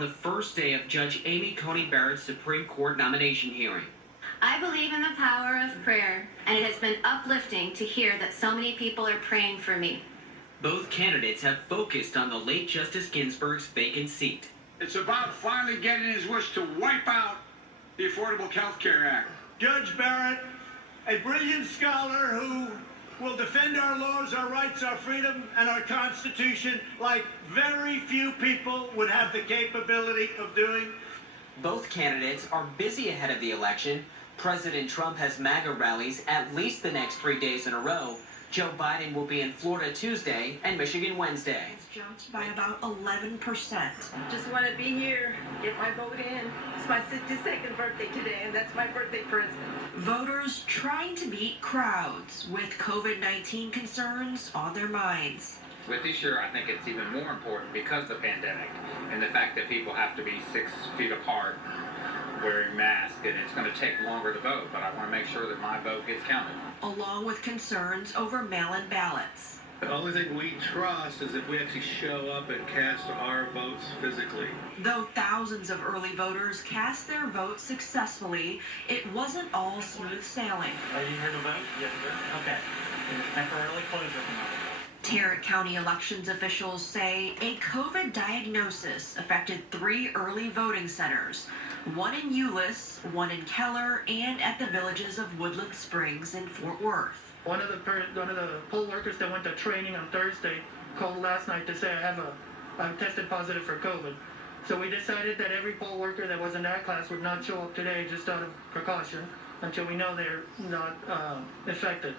the first day of Judge Amy Coney Barrett's Supreme Court nomination hearing. I believe in the power of prayer, and it has been uplifting to hear that so many people are praying for me. Both candidates have focused on the late Justice Ginsburg's vacant seat. It's about finally getting his wish to wipe out the Affordable Health Care Act. Judge Barrett, a brilliant scholar who will defend our laws, our rights, our freedom, and our Constitution like very few people would have the capability of doing. Both candidates are busy ahead of the election. President Trump has MAGA rallies at least the next 3 days in a row. Joe Biden will be in Florida Tuesday and Michigan Wednesday. It's jumped by about 11%. Just want to be here, get my vote in. It's my 62nd birthday today, and that's my birthday present. Voters trying to beat crowds with COVID-19 concerns on their minds. With this year, I think it's even more important because of the pandemic and the fact that people have to be 6 feet apart, wearing masks, and it's going to take longer to vote, but I want to make sure that my vote gets counted. Along with concerns over mail-in ballots. The only thing we trust is if we actually show up and cast our votes physically. Though thousands of early voters cast their votes successfully, it wasn't all smooth sailing. Are you here to vote? Yes, sir. Okay. It's temporarily closed at the moment. Tarrant County elections officials say a COVID diagnosis affected 3 early voting centers, one in Euless, one in Keller, and at the villages of Woodland Springs in Fort Worth. One of the poll workers that went to training on Thursday called last night to say I'm tested positive for COVID. So we decided that every poll worker that was in that class would not show up today just out of precaution until we know they're not infected.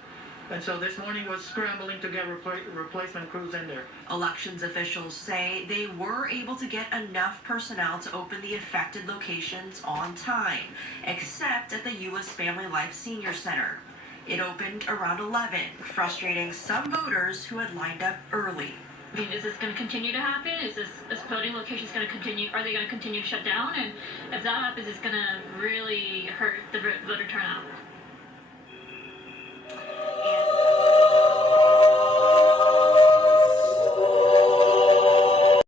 And so this morning was scrambling to get replacement crews in there. Elections officials say they were able to get enough personnel to open the affected locations on time, except at the Euless Family Life Senior Center. It opened around 11, frustrating some voters who had lined up early. I mean, is this going to continue to happen? Is voting locations going to continue? Are they going to continue to shut down? And if that happens, it's going to really hurt the voter turnout.